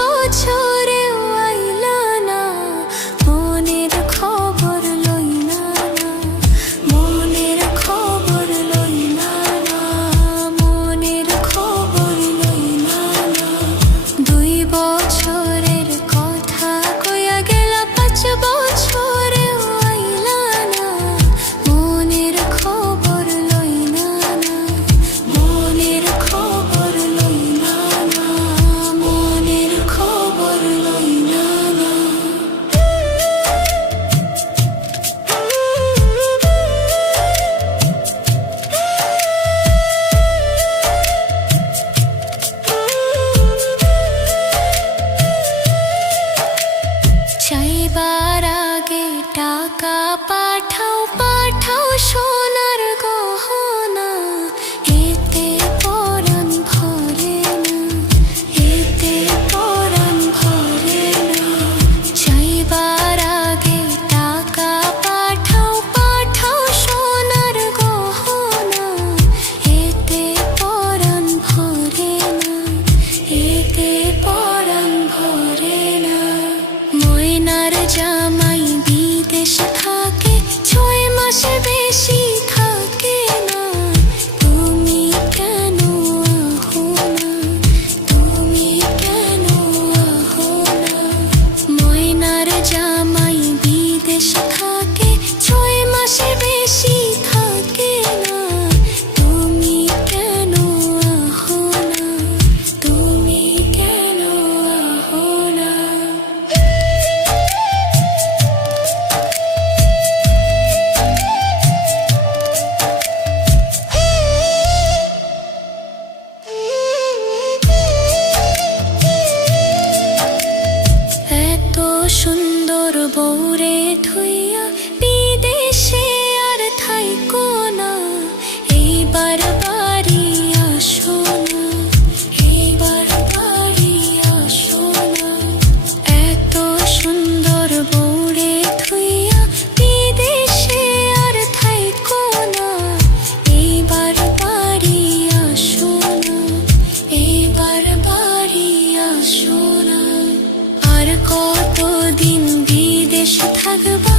বছরেও আইলা না, মনের খবর লইলা না, মনের খবর লইলা না, মনের খবর লইলা না। 2 বছরের কথা কইয়া গেলা, 5 বছরেও আইলা না, মনের খবর লইলা না, মনের খবর লইলা না, মনের খবর লইলা না। চাইবার আগে টাকা পাঠাও, পাঠাও সোনার গহনা, এতে পরাণ ভরে না, এতে পরাণ ভরে না। চাইবার আগে টাকা পাঠাও, পাঠাও সোনার গহনা, এতে পরাণ ভরে না, এতে পরাণ ভরে না। ময়নার জামাই বিদেশ থাকে, 6 মাসে বেশি থাকে না, তুমি কেন আহো না, তুমি কেন আহো না। ময়নার জামাই বিদেশ থাকে, 6 মাসে বেশি থাকে না, তুমি কেন আহো না, তুমি কেন আহো না। এত সুন্দর বউরে ধুইয়া বিদেশে আর থাইকো না, এইবার বাড়ি আসো না, এইবার বাড়ি আসো না। এত সুন্দর বউরে ধুইয়া বিদেশে আর থাইকো না, এইবার বাড়ি আসো না, এইবার বাড়ি আসো না। আর কতদিন বিদেশ থাকবা,